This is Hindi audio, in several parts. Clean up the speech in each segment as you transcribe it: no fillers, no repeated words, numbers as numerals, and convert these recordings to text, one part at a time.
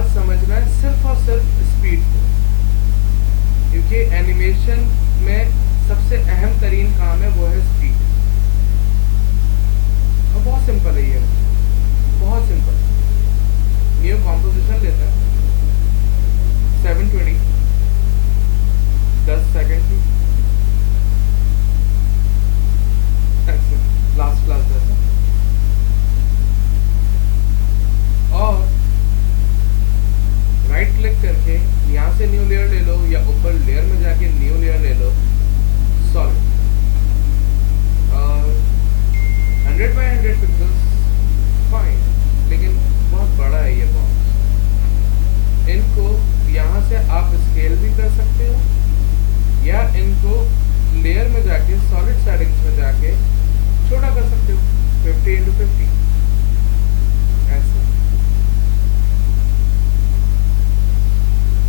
आज समझना है सिर्फ और सिर्फ स्पीड को, क्योंकि एनिमेशन में सबसे अहम तरीन काम है वो है स्पीड। और बहुत सिंपल है ये, बहुत सिंपल। न्यू कॉम्पोजिशन लेता है 720 10 सेकेंड की, लास्ट क्लास जैसा। और राइट क्लिक करके यहाँ से न्यू लेयर ले लो या ऊपर लेयर में जाके न्यू लेयर ले लो, सॉलिड। और 100 by 100 पिक्सल्स फाइन, लेकिन बहुत बड़ा है ये बॉक्स। इनको यहाँ से आप स्केल भी कर सकते हो या इनको लेयर में जाके सॉलिड सेटिंग्स में जाके छोटा कर सकते हो 50x50 ऐसे।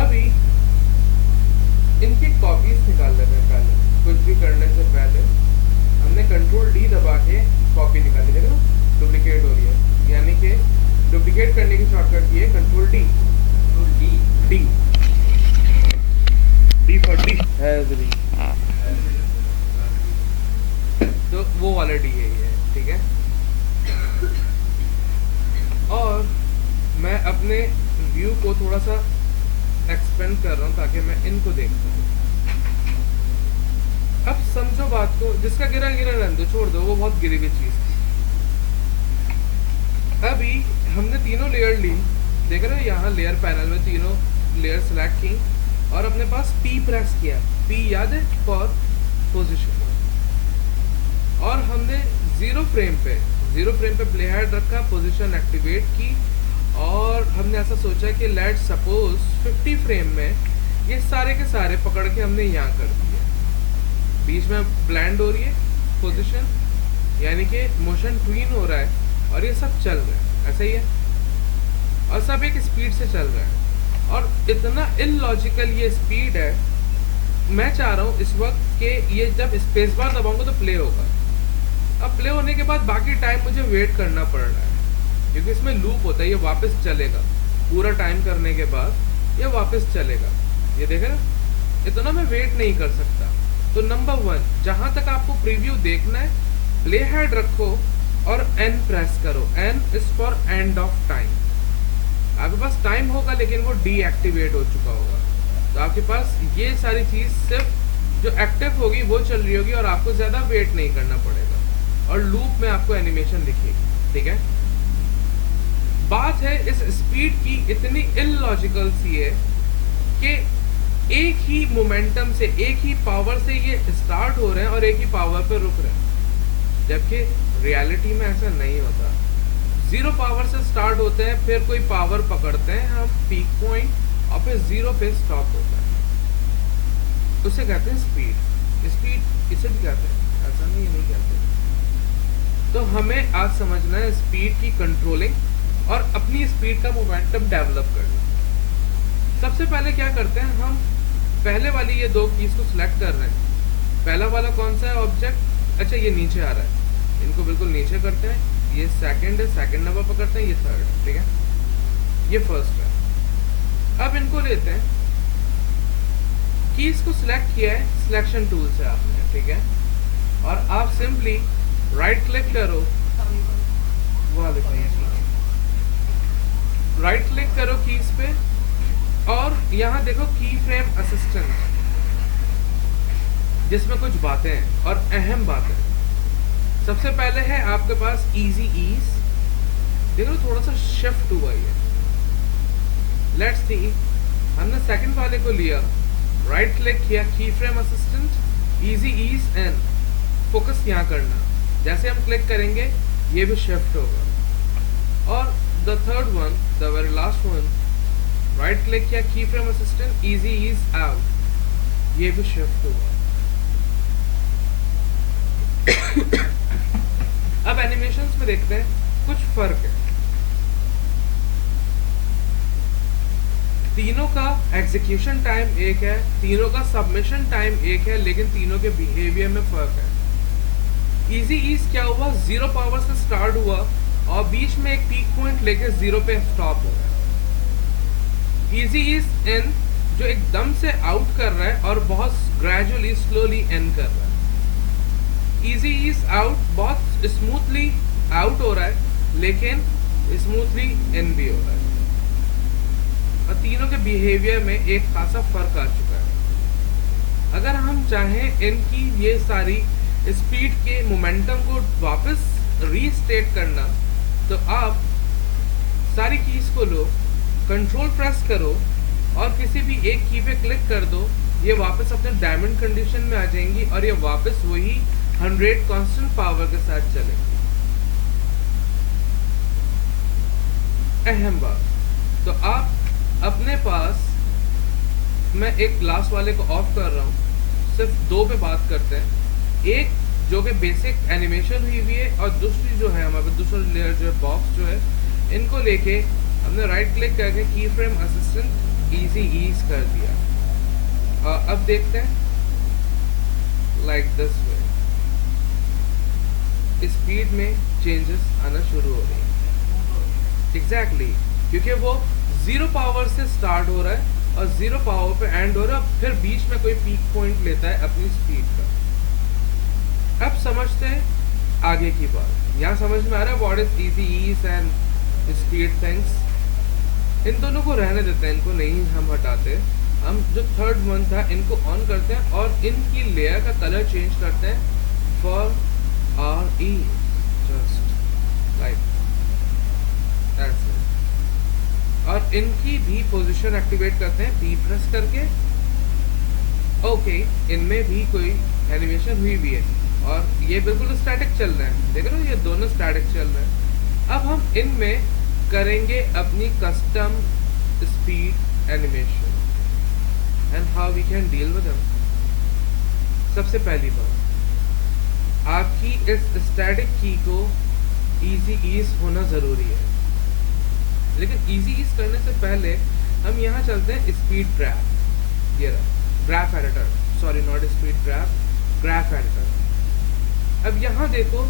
अभी इनकी कॉपीज निकाल लेते हैं। पहले कुछ भी करने से पहले हमने कंट्रोल डी दबा के कॉपी निकाली, देखो डुप्लीकेट हो रही है, यानी कि डुप्लीकेट करने की शॉर्टकट ये control D D D for D है, तो वो वाला डी है ये, ठीक है। और मैं अपने व्यू को थोड़ा सा एक्सपेंड कर रहा हूँ ताकि मैं इनको देख सकूँ। अब समझो बात को, जिसका गिरा गिरा रहने दो, छोड़ दो, वो बहुत गिरी हुई चीज थी। अभी हमने तीनों लेयर ली, देख रहे हो यहाँ लेयर पैनल में तीनों लेयर सेलेक्ट की और अपने पास P प्रेस किया। P याद है, फॉर पोजीशन। और हमने जीरो फ्रेम पे प्ले हेड रखा, पोजीशन एक्टिवेट की, और हमने ऐसा सोचा कि लेट सपोज 50 फ्रेम में ये सारे के सारे पकड़ के हमने यहाँ कर दिए। बीच में ब्लेंड हो रही है पोजीशन, यानी कि मोशन ट्वीन हो रहा है और ये सब चल रहा है, ऐसा ही है। और सब एक स्पीड से चल रहा है और इतना इलॉजिकल ये स्पीड है। मैं चाह रहा हूँ इस वक्त कि ये जब स्पेस बार दबाऊंगा तो प्ले होगा। अब प्ले होने के बाद बाकी टाइम मुझे वेट करना पड़ रहा है, क्योंकि इसमें लूप होता है, ये वापस चलेगा। पूरा टाइम करने के बाद ये वापस चलेगा। ये देख रहे हो, इतना मैं वेट नहीं कर सकता। तो नंबर 1, जहां तक आपको प्रीव्यू देखना है, प्ले हेड रखो और N प्रेस करो। N is for end of time. आपके पास टाइम होगा लेकिन वो डीएक्टिवेट हो चुका होगा, तो आपके पास ये सारी चीज सिर्फ जो एक्टिव होगी वो चल रही होगी और आपको ज्यादा वेट नहीं करना पड़ेगा और लूप में आपको एनिमेशन दिखेगी, ठीक है। बात है इस स्पीड की इतनी इलॉजिकल सी है कि एक ही मोमेंटम से, एक ही पावर से ये स्टार्ट हो रहे हैं और एक ही पावर पे रुक रहे हैं, जबकि रियलिटी में ऐसा नहीं होता। जीरो पावर से स्टार्ट होते हैं, फिर कोई पावर पकड़ते हैं हम पीक पॉइंट और फिर जीरो पे स्टॉप होता है। उसे कहते हैं स्पीड। स्पीड इसे भी कहते हैं, ऐसा नहीं कहते। तो हमें आज समझना है स्पीड की कंट्रोलिंग और अपनी स्पीड का मोमेंटम डेवलप करना। सबसे पहले क्या करते हैं, हम पहले वाली ये दो कीज को सिलेक्ट कर रहे हैं। पहला वाला कौन सा है, ऑब्जेक्ट, अच्छा ये नीचे आ रहा है, इनको बिल्कुल नीचे करते हैं। ये सेकंड है, सेकंड नंबर पकड़ते हैं, ये थर्ड है, ठीक है, ये फर्स्ट है। अब इनको लेते हैं, कीज को सिलेक्ट किया है सिलेक्शन टूल से आपने, ठीक है, और आप सिंपली राइट क्लिक करो, राइट क्लिक करो कीज पे और यहाँ देखो की फ्रेम असिस्टेंट, जिसमें कुछ बातें हैं और अहम बातें। सबसे पहले है आपके पास इजी ईज, देखो थोड़ा सा शिफ्ट हुआ है। लेट्स सी, हमने सेकंड वाले को लिया, राइट क्लिक किया, keyframe assistant, easy ease and focus यहाँ करना। जैसे हम क्लिक करेंगे ये भी शिफ्ट होगा। और the third one, the very last one, right click किया, keyframe assistant, easy ease out, ये भी शिफ्ट होगा। अब एनिमेशंस में देखते हैं कुछ फर्क है। तीनों का एग्जीक्यूशन टाइम एक है, तीनों का सबमिशन टाइम एक है, लेकिन तीनों के बिहेवियर में फर्क है। इजी ईज क्या हुआ, जीरो पावर से स्टार्ट हुआ और बीच में एक पीक पॉइंट लेके जीरो पे स्टॉप हो गया। इजी इज इन जो एकदम से आउट कर रहा है और बहुत ग्रेजुअली स्लोली इन कर रहा है। इजी इज आउट बहुत स्मूथली आउट हो रहा है लेकिन स्मूथली इन भी हो रहा है, और तीनों के बिहेवियर में एक खासा फर्क आ चुका है। अगर हम चाहें इनकी ये सारी स्पीड के मोमेंटम को वापस रीस्टेट करना, तो आप सारी कीज को लो, कंट्रोल प्रेस करो और किसी भी एक की पे क्लिक कर दो, ये वापस अपने डायमंड कंडीशन में आ जाएंगी और ये वापस वही 100 कांस्टेंट पावर के साथ चलेंगी। अहम बात, तो आप अपने पास, मैं एक लास्ट वाले को ऑफ कर रहा हूँ, सिर्फ दो पे बात करते हैं। एक जो कि बेसिक एनिमेशन हुई है और दूसरी जो है हमारे दूसरा लेयर जो है बॉक्स जो है, इनको लेके हमने राइट क्लिक करके की फ्रेम असिस्टेंट इजी ईज कर दिया। और अब देखते हैं लाइक दिस वे स्पीड में चेंजेस आना शुरू हो रही है। एग्जैक्टली, क्योंकि वो 0 पावर से स्टार्ट हो रहा है और 0 पावर पे एंड हो रहा है, फिर बीच में कोई पीक पॉइंट लेता है अपनी स्पीड का। अब समझते हैं आगे की बात। यहाँ समझ में आ रहा है what is easy ease and speed things. इन दोनों को रहने देते हैं, इनको नहीं हम हटाते। हम जो थर्ड वन था इनको ऑन करते हैं और इनकी लेयर का कलर चेंज करते हैं for R E, just like ऐसे। और इनकी भी पोजीशन एक्टिवेट करते हैं पी प्रेस करके। ओके, इनमें भी कोई एनिमेशन हुई भी है और ये बिल्कुल स्टैटिक चल रहे हैं, देख रहे हो, ये दोनों स्टैटिक चल रहे हैं। अब हम इनमें करेंगे अपनी custom speed animation and how we can deal with them. सबसे पहली बात, आपकी इस स्टैटिक की को इजी ईज होना ज़रूरी है, लेकिन इजी ईज करने से पहले हम यहाँ चलते हैं स्पीड ग्राफ। ये रहा graph editor, sorry not speed graph, graph editor. अब यहाँ देखो,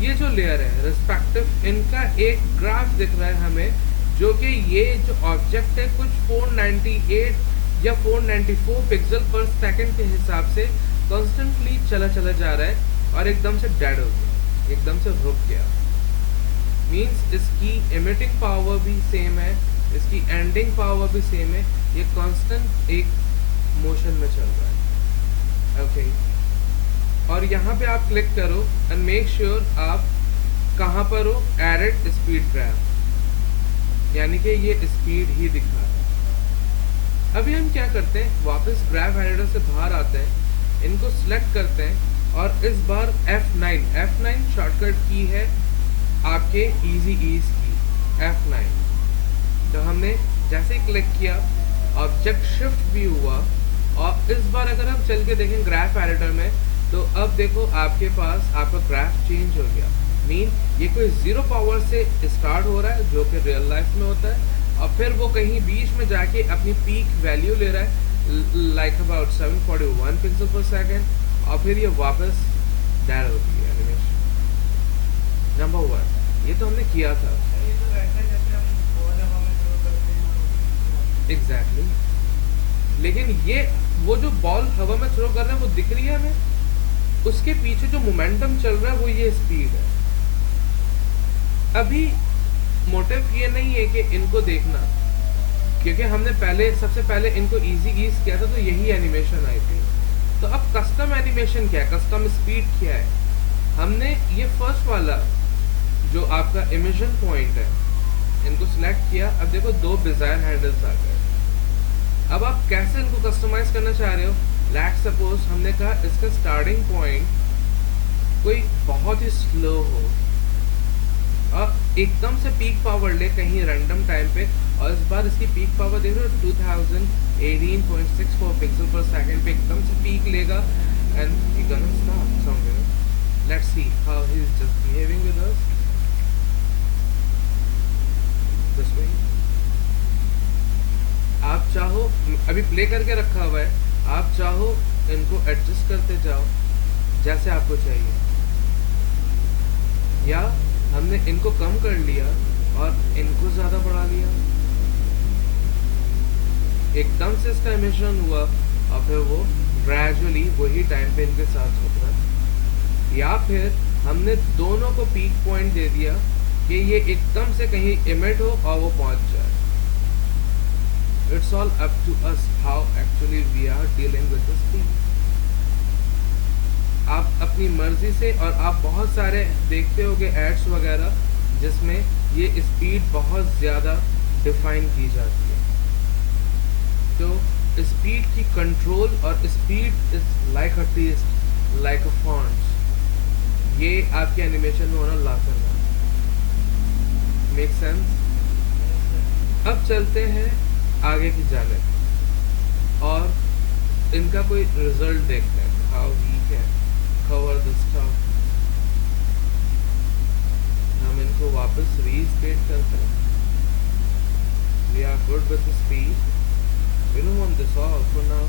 ये जो लेयर है रिस्पेक्टिव, इनका एक ग्राफ दिख रहा है हमें, जो कि ये जो ऑब्जेक्ट है कुछ 498 या 494 पिक्सल पर सेकंड के हिसाब से कॉन्स्टेंटली चला जा रहा है और एकदम से डेड हो गया, एकदम से रुक गया। मीन्स इसकी इमिटिंग पावर भी सेम है, इसकी एंडिंग पावर भी सेम है, ये कांस्टेंट एक मोशन में चल रहा है। ओके, और यहाँ पे आप क्लिक करो एंड मेक श्योर आप कहाँ पर हो, एडिट स्पीड ग्राफ, यानी कि ये स्पीड ही दिखा है। अभी हम क्या करते हैं, वापस ग्राफ एडिटर से बाहर आते हैं, इनको सिलेक्ट करते हैं और इस बार F9 शॉर्टकट की है आपके इजी ईज की, F9। तो हमने जैसे ही क्लिक किया ऑब्जेक्ट शिफ्ट भी हुआ, और इस बार अगर हम चल के देखें ग्राफ एडिटर में, तो अब देखो आपके पास आपका ग्राफ चेंज हो गया। मीन ये कोई 0 पावर से स्टार्ट हो रहा है जो कि रियल लाइफ में होता है, और फिर वो कहीं बीच में जाके अपनी पीक वैल्यू ले रहा है लाइक अबाउट 741 पिक्सल पर सेकेंड, और फिर ये वापस डेड होती है एनिमेशन। नंबर 1 ये तो हमने किया था एग्जैक्टली, लेकिन ये वो जो बॉल हवा में थ्रो कर रहे हैं वो दिख रही है हमें, उसके पीछे जो मोमेंटम चल रहा है वो ये स्पीड है। अभी मोटिव ये नहीं है कि इनको देखना, क्योंकि हमने सबसे पहले इनको इजी ईज किया था तो यही एनिमेशन आई थी। तो अब कस्टम एनिमेशन क्या है, कस्टम स्पीड क्या है, हमने ये फर्स्ट वाला जो आपका इमेजन पॉइंट है इनको सिलेक्ट किया। अब देखो 2 डिजायर हैंडल्स आ गए। अब आप कैसे इनको कस्टमाइज करना चाह रहे हो, लेट्स सपोज हमने कहा इसका स्टार्टिंग पॉइंट कोई बहुत ही स्लो हो और एकदम से पीक पावर ले कहीं रैंडम टाइम पे, और इस बार इसकी पीक पावर देख रहे हो 2018.64 पिक्सल पर सेकंड पे एकदम से पीक लेगा and we gonna stop somewhere. Let's see how he is just behaving with us this way. आप चाहो, अभी प्ले करके रखा हुआ है, आप चाहो इनको एडजस्ट करते जाओ जैसे आपको चाहिए, या हमने इनको कम कर लिया और इनको ज़्यादा बढ़ा लिया। एकदम से इसका इमिशन हुआ और फिर वो ग्रेजुअली वही टाइम पे इनके साथ होता है, या फिर हमने दोनों को पीक पॉइंट दे दिया कि ये एकदम से कहीं इमिट हो और वो पहुंच जाए. It's all up to us how actually we are dealing with the speed. आप अपनी मर्जी से, और आप बहुत सारे देखते होगे एड्स वगैरह जिसमें ये स्पीड बहुत ज़्यादा डिफाइन की जाती है. तो स्पीड की कंट्रोल, और speed is like a test, like a font, ये आपके एनिमेशन में होना लाजमी है. Make sense? अब चलते हैं आगे की जानिब और इनका कोई रिजल्ट देखते हैं, how we can cover this stuff. हम इनको वापस रीस्टेट करते हैं. We are good with the speed. We don't want this all for now.